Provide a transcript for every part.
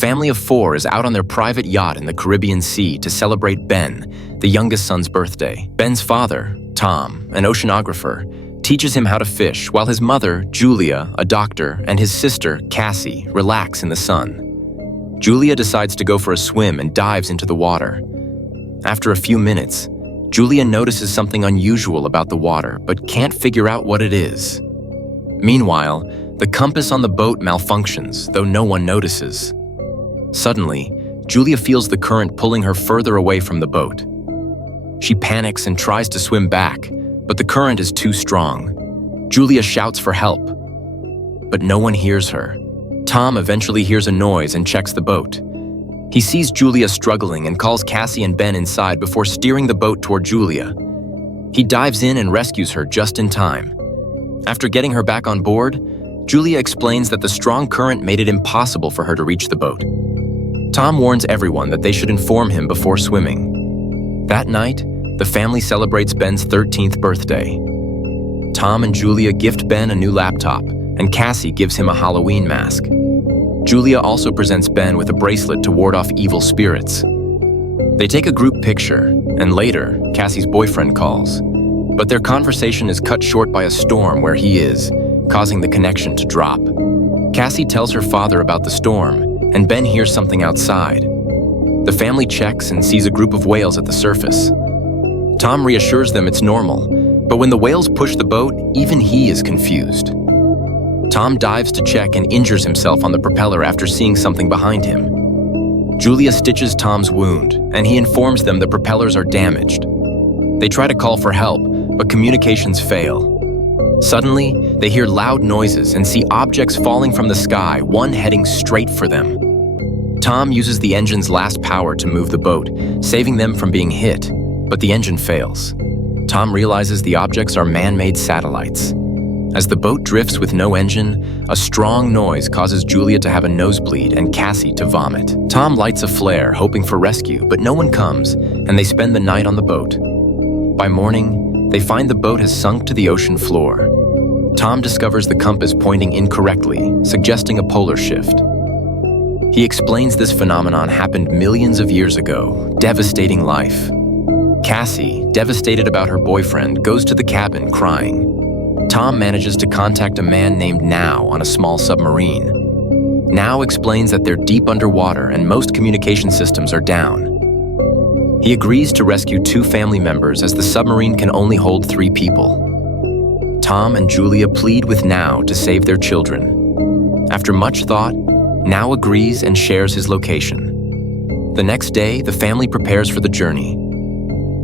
family of 4 is out on their private yacht in the Caribbean Sea to celebrate Ben, the youngest son's birthday. Ben's father, Tom, an oceanographer, teaches him how to fish, while his mother, Julia, a doctor, and his sister, Cassie, relax in the sun. Julia decides to go for a swim and dives into the water. After a few minutes, Julia notices something unusual about the water, but can't figure out what it is. Meanwhile, the compass on the boat malfunctions, though no one notices. Suddenly, Julia feels the current pulling her further away from the boat. She panics and tries to swim back, but the current is too strong. Julia shouts for help, but no one hears her. Tom eventually hears a noise and checks the boat. He sees Julia struggling and calls Cassie and Ben inside before steering the boat toward Julia. He dives in and rescues her just in time. After getting her back on board, Julia explains that the strong current made it impossible for her to reach the boat. Tom warns everyone that they should inform him before swimming. That night, the family celebrates Ben's 13th birthday. Tom and Julia gift Ben a new laptop, and Cassie gives him a Halloween mask. Julia also presents Ben with a bracelet to ward off evil spirits. They take a group picture, and later, Cassie's boyfriend calls. But their conversation is cut short by a storm where he is, causing the connection to drop. Cassie tells her father about the storm, and Ben hears something outside. The family checks and sees a group of whales at the surface. Tom reassures them it's normal, but when the whales push the boat, even he is confused. Tom dives to check and injures himself on the propeller after seeing something behind him. Julia stitches Tom's wound, and he informs them the propellers are damaged. They try to call for help, but communications fail. Suddenly, they hear loud noises and see objects falling from the sky, one heading straight for them. Tom uses the engine's last power to move the boat, saving them from being hit, but the engine fails. Tom realizes the objects are man-made satellites. As the boat drifts with no engine, a strong noise causes Julia to have a nosebleed and Cassie to vomit. Tom lights a flare, hoping for rescue, but no one comes, and they spend the night on the boat. By morning, they find the boat has sunk to the ocean floor. Tom discovers the compass pointing incorrectly, suggesting a polar shift. He explains this phenomenon happened millions of years ago, devastating life. Cassie, devastated about her boyfriend, goes to the cabin crying. Tom manages to contact a man named Now on a small submarine. Now explains that they're deep underwater and most communication systems are down. He agrees to rescue 2 family members as the submarine can only hold 3 people. Tom and Julia plead with Now to save their children. After much thought, Now agrees and shares his location. The next day, the family prepares for the journey.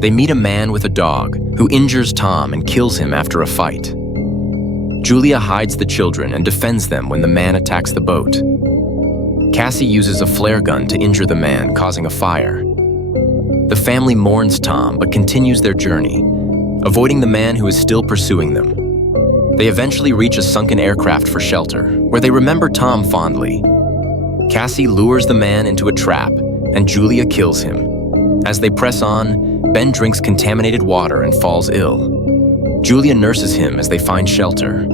They meet a man with a dog who injures Tom and kills him after a fight. Julia hides the children and defends them when the man attacks the boat. Cassie uses a flare gun to injure the man, causing a fire. The family mourns Tom but continues their journey, avoiding the man who is still pursuing them. They eventually reach a sunken aircraft for shelter, where they remember Tom fondly. Cassie lures the man into a trap, and Julia kills him. As they press on, Ben drinks contaminated water and falls ill. Julia nurses him as they find shelter.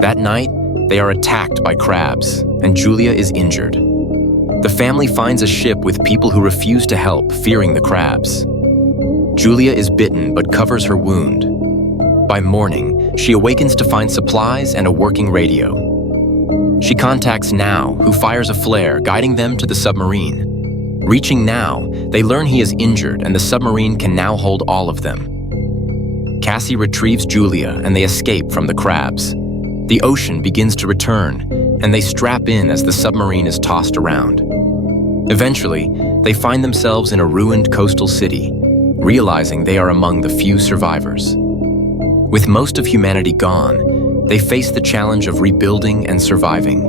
That night, they are attacked by crabs, and Julia is injured. The family finds a ship with people who refuse to help, fearing the crabs. Julia is bitten but covers her wound. By morning, she awakens to find supplies and a working radio. She contacts Now, who fires a flare, guiding them to the submarine. Reaching Now, they learn he is injured and the submarine can now hold all of them. Cassie retrieves Julia and they escape from the crabs. The ocean begins to return, and they strap in as the submarine is tossed around. Eventually, they find themselves in a ruined coastal city, realizing they are among the few survivors. With most of humanity gone, they face the challenge of rebuilding and surviving.